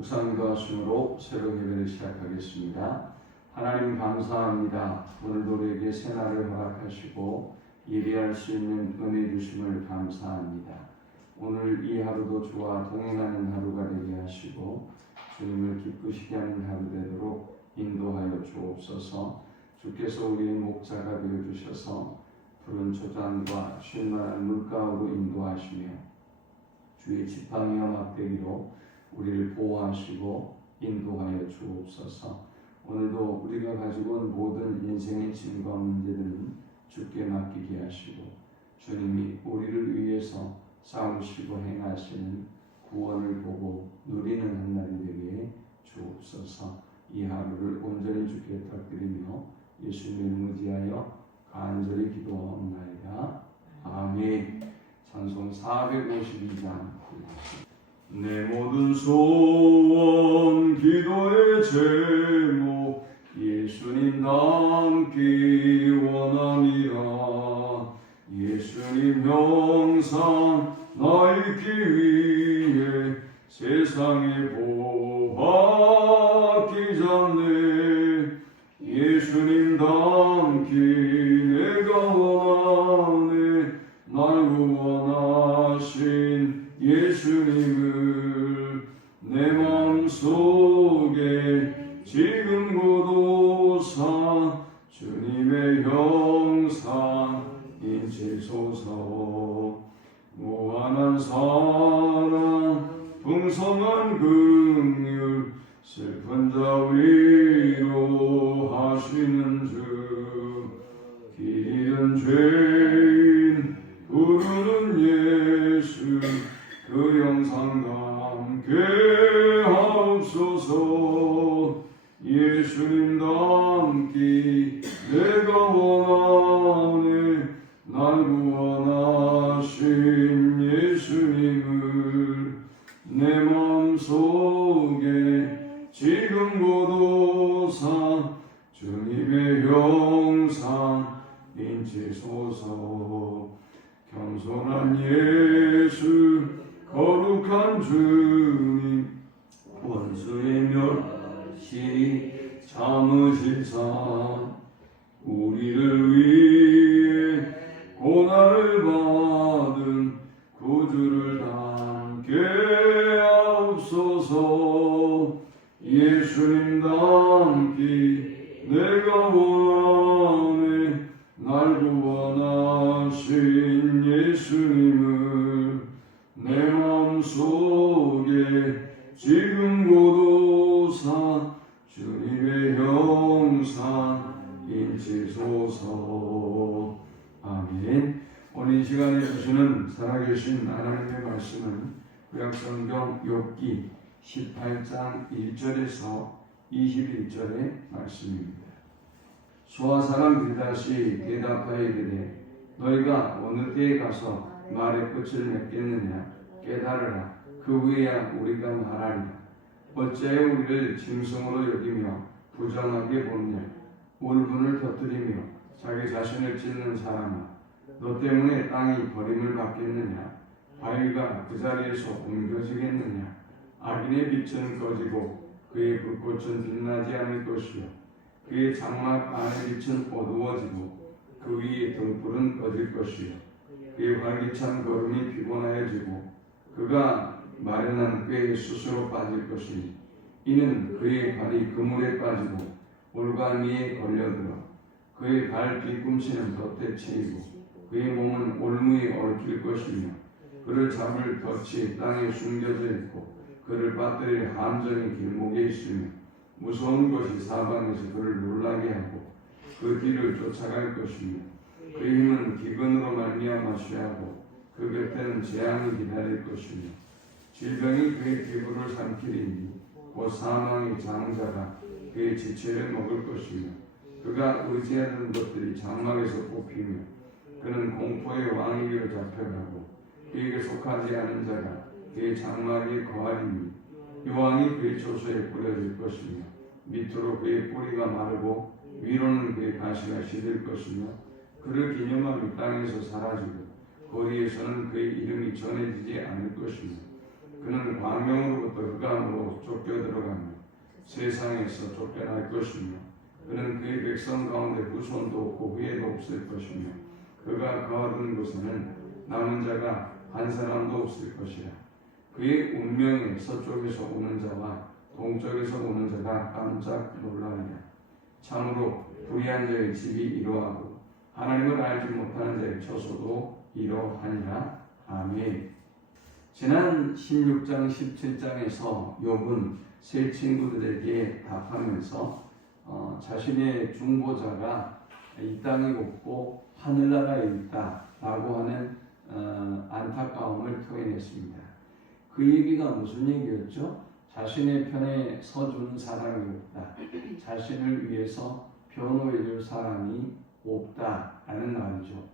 묵상과 순으로 새로 예배를 시작하겠습니다. 하나님 감사합니다. 오늘도 우리에게 새날을 허락하시고 예배할 수 있는 은혜 주심을 감사합니다. 오늘 이 하루도 주와 동행하는 하루가 되게 하시고 주님을 기쁘시게 하는 하루 되도록 인도하여 주옵소서. 주께서 우리의 목자가 되어주셔서 푸른 초장과 쉴만한 물가로 인도하시며 주의 지팡이와 막대기로 우리를 보호하시고 인도하여 주옵소서. 오늘도 우리가 가지고 온 모든 인생의 짐과 문제들은 주께 맡기게 하시고 주님이 우리를 위해서 싸우시고 행하시는 구원을 보고 누리는 한 날이 되게 주옵소서. 이 하루를 온전히 주께 부탁드리며 예수님을 의지하여 간절히 기도하옵나이다. 아멘. 찬송 452장. 내 모든 소원 기도의 제목 예수님 닮기 원하니라. 예수님 형상 나이기 위해 세상에 보호받기 전에 예수님 닮기 내가 원하네. 날 구원하신 예수님을 내 마음속에 지금 고도사 주님의 형상 인치소서. 무한한 사랑 풍성한 긍휼 슬픈 자 위로하시는 주 길 잃은 죄인 부르는 예수 그 형상과 함께 하옵소서. 예수님 닮기 내가 원하네. 날 구원하신 예수님을 내 마음속에 지금 고도사 주님의 형상 인치소서. 겸손한 예수 거룩한 주님 원수의 멸시 참으실사. 우리를 위해 고난을 받은 구주를 담게 하옵소서. 예수님 닮기 내가 원하네. 날 구원하신 예수님을 내 마음속에 지금 고도사 주님의 형상 인치소서. 아멘. 오늘 이 시간에 주시는 살아계신 하나님의 말씀은 구약성경 욥기 18장 1절에서 21절의 말씀입니다. 수와 사람 다시 대답하여 이르되 너희가 어느 때에 가서 말의 끝을 맺겠느냐. 깨달으라. 그 후에야 우리가 말하리라. 어찌하여 우리를 짐승으로 여기며 부정하게 보느냐. 울분을 터뜨리며 자기 자신을 찢는 사람아, 너 때문에 땅이 버림을 받겠느냐. 바위가 그 자리에서 옮겨지겠느냐. 악인의 빛은 꺼지고 그의 불꽃은 빛나지 않을 것이요 그의 장막 안의 빛은 어두워지고 그 위에 등불은 꺼질 것이요 그의 활기찬 걸음이 피곤하여지고 그가 마련한 꾀에 스스로 빠질 것이니 이는 그의 발이 그물에 빠지고 올가미에 걸려들어 그의 발 뒤꿈치는 덫에 채이고 그의 몸은 올무에 얽힐 것이며 그를 잡을 덫이 땅에 숨겨져 있고 그를 빠뜨릴 함정이 길목에 있으며 무서운 것이 사방에서 그를 놀라게 하고 그 뒤를 쫓아갈 것이며 그의 힘은 기근으로 말미암아 취하고 그 곁에는 재앙이 기다릴 것이며 질병이 그의 피부를 삼키리니 곧 사망의 장자가 그의 지체를 먹을 것이며 그가 의지하는 것들이 장막에서 뽑히며 그는 공포의 왕에게로 잡혀가고 그에게 속하지 않은 자가 그의 장막에 거하리니 이 왕이 그의 초소에 뿌려질 것이며 밑으로 그의 뿌리가 마르고 위로는 그의 가시가 시들 것이며 그를 기념함이 땅에서 사라지고 거리에서는 그의 이름이 전해지지 않을 것이며 그는 광명으로부터 흑암으로 쫓겨 들어가며 세상에서 쫓겨날 것이며 그는 그의 백성 가운데 후손도 없고 후예도 없을 것이며 그가 거하던 곳에는 남은 자가 한 사람도 없을 것이라. 그의 운명에 서쪽에서 오는 자와 동쪽에서 오는 자가 깜짝 놀라리라. 참으로 불의한 자의 집이 이러하고 하나님을 알지 못하는 자의 처소도 이러하니라. 아멘. 지난 16장 17장에서 욥은 세 친구들에게 답하면서 자신의 중보자가 이 땅이 없고 하늘나라에 있다라고 하는 안타까움을 토해냈습니다. 그 얘기가 무슨 얘기였죠? 자신의 편에 서준 사람이 없다. 자신을 위해서 변호해줄 사람이 없다라는 말이죠.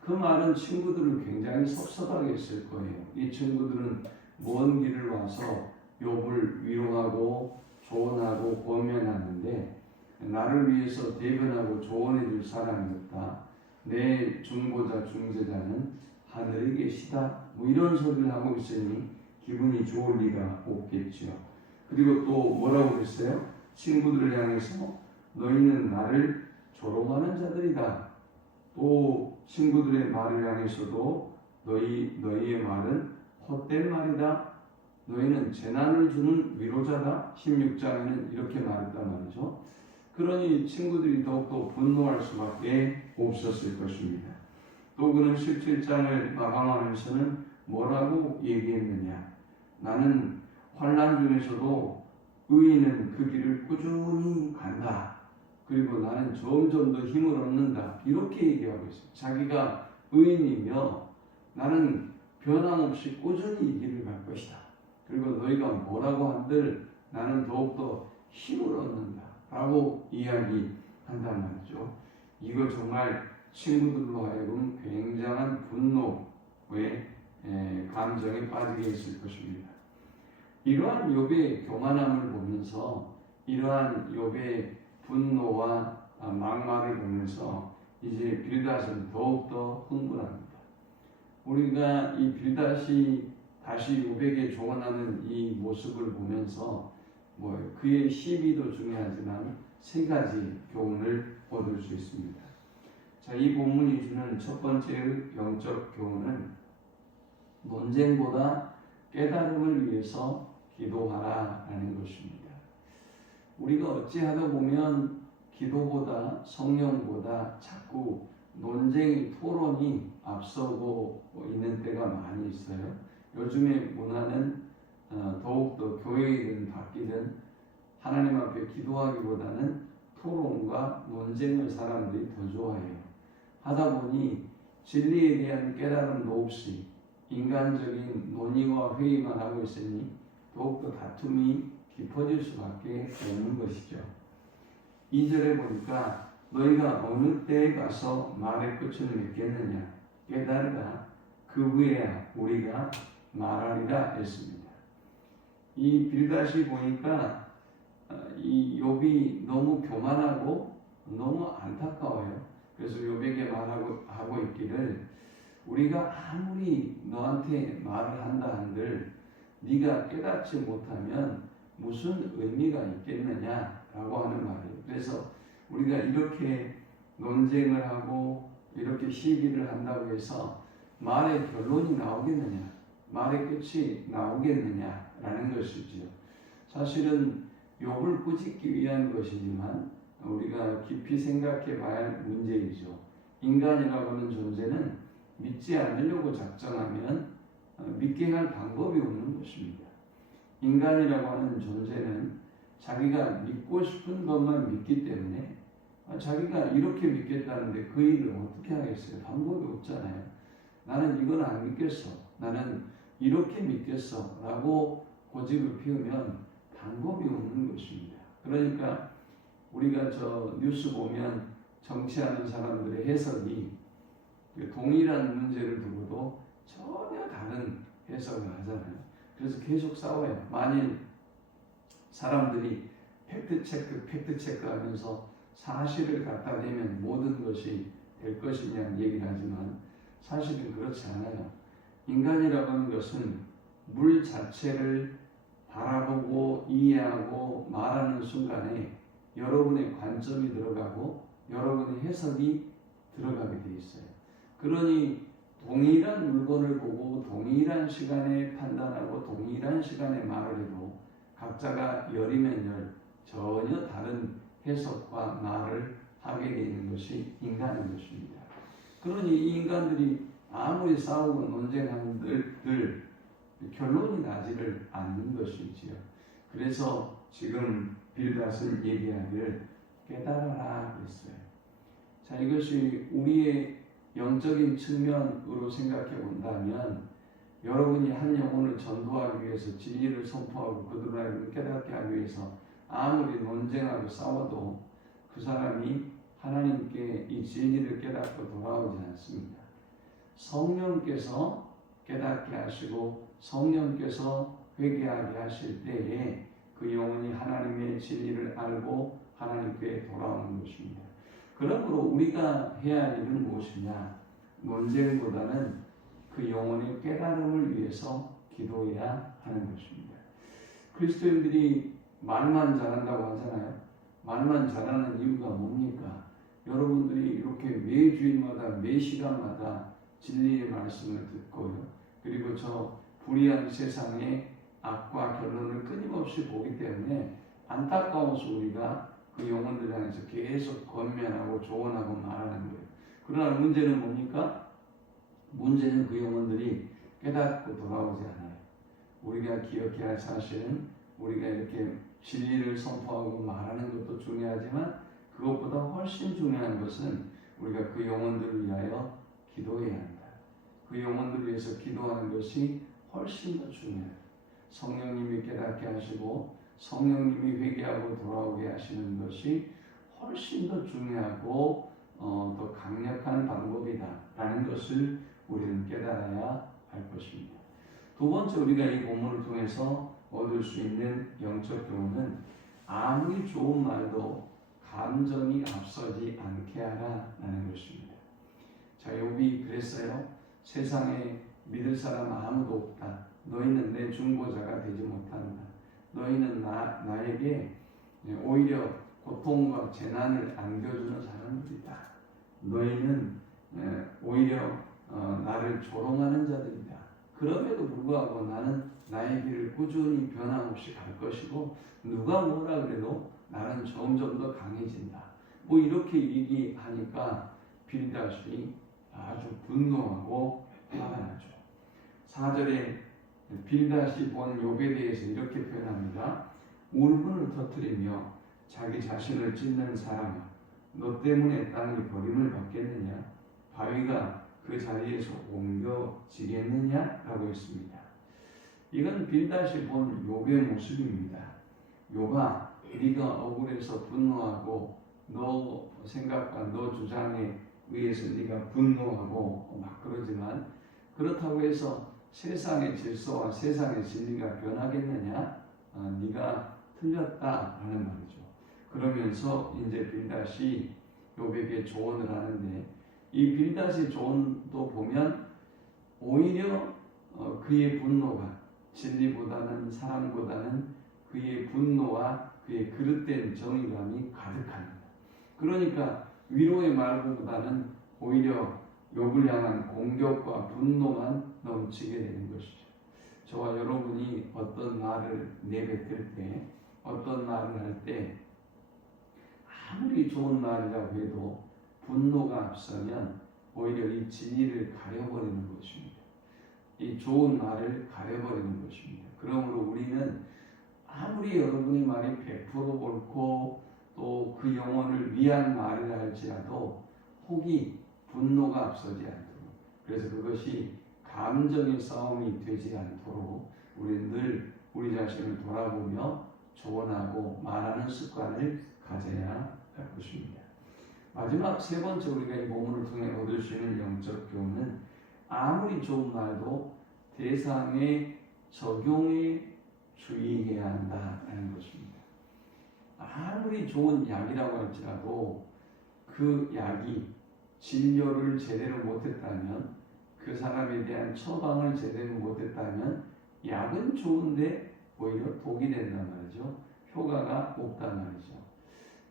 그 말은 친구들을 굉장히 섭섭하게 했을 거예요. 이 친구들은 먼 길을 와서 욥을 위로하고 조언하고 권면하는데 나를 위해서 대변하고 조언해줄 사람이 없다. 내 중보자 중재자는 하늘에 계시다. 뭐 이런 소리를 하고 있으니 기분이 좋을 리가 없겠죠. 그리고 또 뭐라고 그랬어요? 친구들을 향해서 너희는 나를 조롱하는 자들이다. 또 친구들의 말을 향해서도 너희의 말은 헛된 말이다. 너희는 재난을 주는 위로자다. 16장에는 이렇게 말했단 말이죠. 그러니 친구들이 더욱더 분노할 수밖에 없었을 것입니다. 또 그는 17장을 마감하면서는 뭐라고 얘기했느냐. 나는 환난 중에서도 의인은 그 길을 꾸준히 간다. 그리고 나는 점점 더 힘을 얻는다. 이렇게 얘기하고 있어요. 자기가 의인이며 나는 변함없이 꾸준히 이 길을 갈 것이다. 그리고 너희가 뭐라고 한들 나는 더욱더 힘을 얻는다. 라고 이야기한단 말이죠. 이거 정말 친구들로 하여금 굉장한 분노의 감정에 빠지게 했을 것입니다. 이러한 욥의 교만함을 보면서 이러한 욥의 분노와 막말을 보면서 이제 빌닷은 더욱더 흥분합니다. 우리가 이 빌닷이 다시 욥에게 조언하는 이 모습을 보면서 그의 시비도 중요하지만 세 가지 교훈을 얻을 수 있습니다. 자, 이 본문이 주는 첫 번째의 영적 교훈은 논쟁보다 깨달음을 위해서 기도하라라는 것입니다. 우리가 어찌하다 보면 기도보다 성령보다 자꾸 논쟁이 토론이 앞서고 있는 때가 많이 있어요. 요즘의 문화는 더욱더 교회이든 밖이든 하나님 앞에 기도하기보다는 토론과 논쟁을 사람들이 더 좋아해요. 하다 보니 진리에 대한 깨달음도 없이 인간적인 논의와 회의만 하고 있으니 더욱더 다툼이 깊어질 수밖에 없는 것이죠. 2절에 보니까 너희가 어느 때에 가서 말의 끝을 맺겠느냐 깨달으라 그 후에야 우리가 말하리라 했습니다. 이 빌닷이 보니까 이 욥이 너무 교만하고 너무 안타까워요. 그래서 욥에게 말하고 있기를 우리가 아무리 너한테 말을 한다 한들 네가 깨닫지 못하면 무슨 의미가 있겠느냐라고 하는 말이에요. 그래서 우리가 이렇게 논쟁을 하고 이렇게 시비를 한다고 해서 말의 결론이 나오겠느냐, 말의 끝이 나오겠느냐라는 것이죠. 사실은 욥을 꾸짖기 위한 것이지만 우리가 깊이 생각해 봐야 할 문제이죠. 인간이라고 하는 존재는 믿지 않으려고 작정하면 믿게 할 방법이 없는 것입니다. 인간이라고 하는 존재는 자기가 믿고 싶은 것만 믿기 때문에 자기가 이렇게 믿겠다는데 그 일을 어떻게 하겠어요? 방법이 없잖아요. 나는 이건 안 믿겠어. 나는 이렇게 믿겠어. 라고 고집을 피우면 방법이 없는 것입니다. 그러니까 우리가 저 뉴스 보면 정치하는 사람들의 해석이 동일한 문제를 두고도 전혀 다른 해석을 하잖아요. 그래서 계속 싸워요. 만일 사람들이 팩트체크 하면서 사실을 갖다 대면 모든 것이 될 것이냐는 얘기를 하지만 사실은 그렇지 않아요. 인간이라고 하는 것은 물 자체를 바라보고 이해하고 말하는 순간에 여러분의 관점이 들어가고 여러분의 해석이 들어가게 돼 있어요. 그러니 동일한 물건을 보고 동일한 시간에 판단하고 동일한 시간에 말을 해도 각자가 열이면 열 전혀 다른 해석과 말을 하게 되는 것이 인간인 것입니다. 그러니 이 인간들이 아무리 싸우고 논쟁하는 늘 결론이 나지를 않는 것이지요. 그래서 지금 빌닷은 얘기하기를 깨달아라 그랬어요. 자, 이것이 우리의 영적인 측면으로 생각해 본다면 여러분이 한 영혼을 전도하기 위해서 진리를 선포하고 그들을 깨닫게 하기 위해서 아무리 논쟁하고 싸워도 그 사람이 하나님께 이 진리를 깨닫고 돌아오지 않습니다. 성령께서 깨닫게 하시고 성령께서 회개하게 하실 때에 그 영혼이 하나님의 진리를 알고 하나님께 돌아오는 것입니다. 그러므로 우리가 해야 할 일은 무엇이냐? 논쟁보다는 그 영혼의 깨달음을 위해서 기도해야 하는 것입니다. 그리스도인들이 말만 잘한다고 하잖아요. 말만 잘하는 이유가 뭡니까? 여러분들이 이렇게 매 주일마다 매 시간마다 진리의 말씀을 듣고요. 그리고 저 불의한 세상의 악과 결론을 끊임없이 보기 때문에 안타까워서 우리가 그 영혼들 향해서 계속 권면하고 조언하고 말하는 거예요. 그러나 문제는 뭡니까? 문제는 그 영혼들이 깨닫고 돌아오지 않아요. 우리가 기억해야 할 사실은 우리가 이렇게 진리를 선포하고 말하는 것도 중요하지만 그것보다 훨씬 중요한 것은 우리가 그 영혼들을 위하여 기도해야 한다. 그 영혼들을 위해서 기도하는 것이 훨씬 더 중요해요. 성령님이 깨닫게 하시고 성령님이 회개하고 돌아오게 하시는 것이 훨씬 더 중요하고 더 강력한 방법이다라는 것을 우리는 깨달아야 할 것입니다. 두 번째 우리가 이 본문을 통해서 얻을 수 있는 영적 교훈은 아무리 좋은 말도 감정이 앞서지 않게 하라라는 것입니다. 자, 욥이 그랬어요. 세상에 믿을 사람 아무도 없다. 너희는 내 중보자가 되지 못한다. 너희는 나에게 오히려 고통과 재난을 안겨주는 사람들이다. 너희는 오히려 나를 조롱하는 자들이다. 그럼에도 불구하고 나는 나의 길을 꾸준히 변함없이 갈 것이고 누가 뭐라 그래도 나는 점점 더 강해진다. 뭐 이렇게 얘기하니까 빌닷이 아주 분노하고 화가 나죠. 4절에 빌닷이 본 욥에 대해서 이렇게 표현합니다. 울분을 터뜨리며 자기 자신을 찢는 사람아, 너 때문에 땅이 버림을 받겠느냐? 바위가 그 자리에서 옮겨지겠느냐? 라고 했습니다. 이건 빌닷이 본 욥의 모습입니다. 욥아, 네가 억울해서 분노하고 너 생각과 너 주장에 의해서 네가 분노하고 막 그러지만 그렇다고 해서 세상의 질서와 세상의 진리가 변하겠느냐? 네가 틀렸다라는 말이죠. 그러면서 이제 빌닷이 욥에게 조언을 하는데 이 빌닷의 조언도 보면 오히려 그의 분노가 진리보다는 사랑보다는 그의 분노와 그의 그릇된 정의감이 가득합니다. 그러니까 위로의 말보다는 오히려 욥을 향한 공격과 분노만 넘치게 되는 것이죠. 저와 여러분이 어떤 말을 내뱉을 때, 어떤 말을 할 때 아무리 좋은 말이라고 해도 분노가 앞서면 오히려 이 진리를 가려버리는 것입니다. 이 좋은 말을 가려버리는 것입니다. 그러므로 우리는 아무리 여러분의 말이 100% 옳고 또 그 영혼을 위한 말을 할지라도 혹이 분노가 앞서지 않도록, 그래서 그것이 감정의 싸움이 되지 않도록 우리는 늘 우리 자신을 돌아보며 조언하고 말하는 습관을 가져야 할 것입니다. 마지막 세 번째 우리가 이 본문을 통해 얻을 수 있는 영적 교훈은 아무리 좋은 말도 대상의 적용에 주의해야 한다는 것입니다. 아무리 좋은 약이라고 할지라도 그 약이 진료를 제대로 못했다면, 그 사람에 대한 처방을 제대로 못했다면 약은 좋은데 오히려 독이 된단 말이죠. 효과가 없단 말이죠.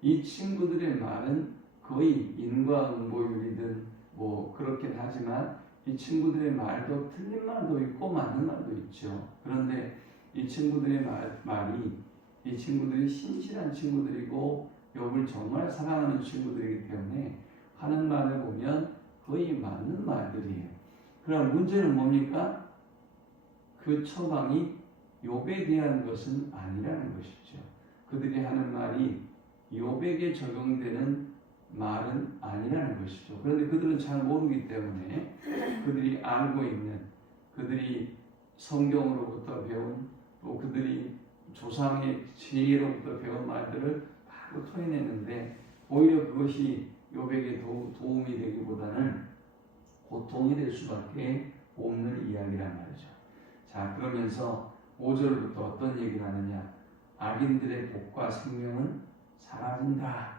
이 친구들의 말은 거의 인과응보율이든 뭐 그렇긴 하지만 이 친구들의 말도 틀린 말도 있고 맞는 말도 있죠. 그런데 이 친구들의 말이 이 친구들이 신실한 친구들이고 욥을 정말 사랑하는 친구들이기 때문에 하는 말을 보면 거의 맞는 말들이에요. 그럼 문제는 뭡니까? 그 처방이 욥에 대한 것은 아니라는 것이죠. 그들이 하는 말이 욥에게 적용되는 말은 아니라는 것이죠. 그런데 그들은 잘 모르기 때문에 그들이 알고 있는, 그들이 성경으로부터 배운, 또 그들이 조상의 지혜로부터 배운 말들을 바로 토해내는데 오히려 그것이 욥에게 도움이 되기보다는 고통이 될 수밖에 없는 이야기란 말이죠. 자, 그러면서 5절부터 어떤 얘기를 하느냐? 악인들의 복과 생명은 사라진다.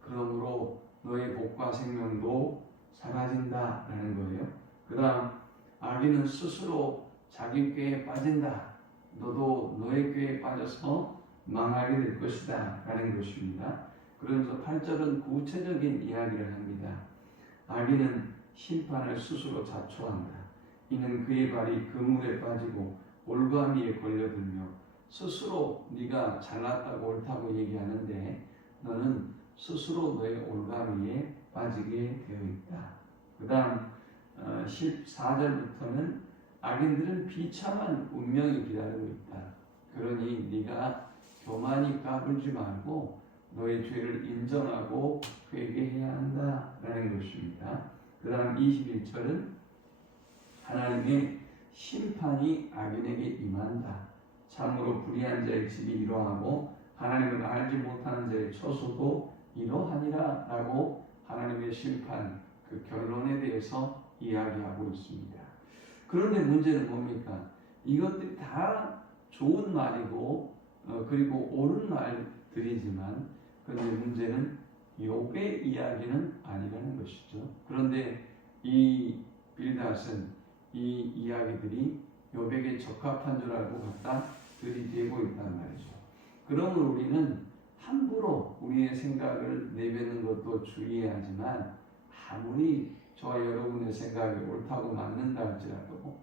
그러므로 너의 복과 생명도 사라진다라는 거예요. 그 다음 악인은 스스로 자기 꾀에 빠진다. 너도 너의 꾀에 빠져서 망하게 될 것이다 라는 것입니다. 그러면서 8절은 구체적인 이야기를 합니다. 악인은 심판을 스스로 자초한다. 이는 그의 발이 그물에 빠지고 올가미에 걸려들며 스스로 네가 잘났다고 옳다고 얘기하는데 너는 스스로 너의 올가미에 빠지게 되어 있다. 그 다음 14절부터는 악인들은 비참한 운명이 기다리고 있다. 그러니 네가 교만히 까불지 말고 너의 죄를 인정하고 회개해야 한다라는 것입니다. 그 다음 21절은 하나님의 심판이 악인에게 임한다. 참으로 불의한 자의 집이 이러하고 하나님을 알지 못하는 자의 처소도 이러하니라 라고 하나님의 심판 그 결론에 대해서 이야기하고 있습니다. 그런데 문제는 뭡니까? 이것들이 다 좋은 말이고 그리고 옳은 말들이지만 그런데 문제는 욥의 이야기는 아니라는 것이죠. 그런데 이 빌닷은 이 이야기들이 욥에게 적합한 줄 알고 갖다 들이대고 있단 말이죠. 그러면 우리는 함부로 우리의 생각을 내뱉는 것도 주의해야 하지만 아무리 저와 여러분의 생각이 옳다고 맞는다 할지라도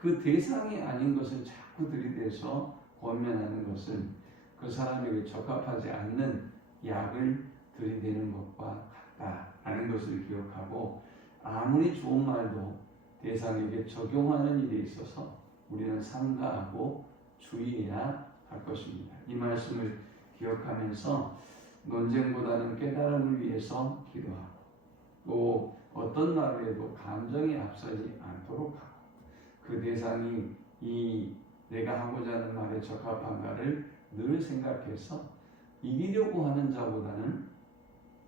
그 대상이 아닌 것을 자꾸 들이대서 권면하는 것은 그 사람에게 적합하지 않는 약을 들이대는 것과 같다라는 것을 기억하고 아무리 좋은 말도 대상에게 적용하는 일에 있어서 우리는 삼가하고 주의해야 할 것입니다. 이 말씀을 기억하면서 논쟁보다는 깨달음을 위해서 기도하고 또 어떤 말을 해도 감정이 앞서지 않도록 하고 그 대상이 이 내가 하고자 하는 말에 적합한가를 늘 생각해서 이기려고 하는 자보다는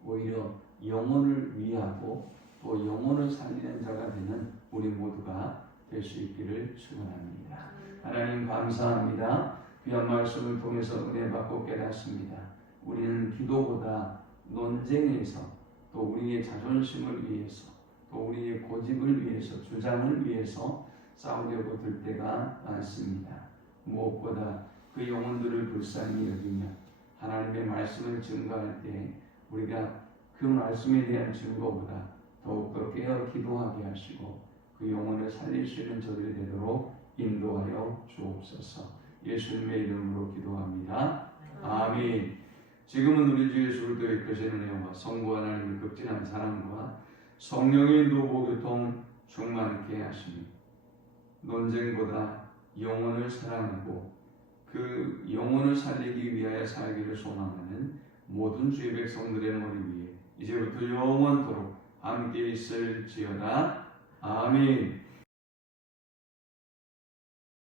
오히려 영혼을 위하고 또 영혼을 살리는 자가 되는 우리 모두가 될 수 있기를 축원합니다. 하나님 감사합니다. 귀한 말씀을 통해서 은혜 받고 깨닫습니다. 우리는 기도보다 논쟁에서 또 우리의 자존심을 위해서 또 우리의 고집을 위해서 주장을 위해서 싸우려고 들 때가 많습니다. 무엇보다 그 영혼들을 불쌍히 여기며 하나님의 말씀을 증거할 때 우리가 그 말씀에 대한 증거보다 더욱더 깨어 기도하게 하시고 그 영혼을 살릴 수 있는 저들이 되도록 인도하여 주옵소서. 예수님의 이름으로 기도합니다. 아멘. 지금은 우리 주 예수 그리스도의 크신 은혜와 성부 하나님의 극진한 사랑과 성령의 노고 교통 충만케 하시니 논쟁보다 영혼을 사랑하고 그 영혼을 살리기 위하여 살기를 소망하는 모든 주의 백성들의 머리 위에 이제부터 영원토록 함께 있을지어다. 아멘.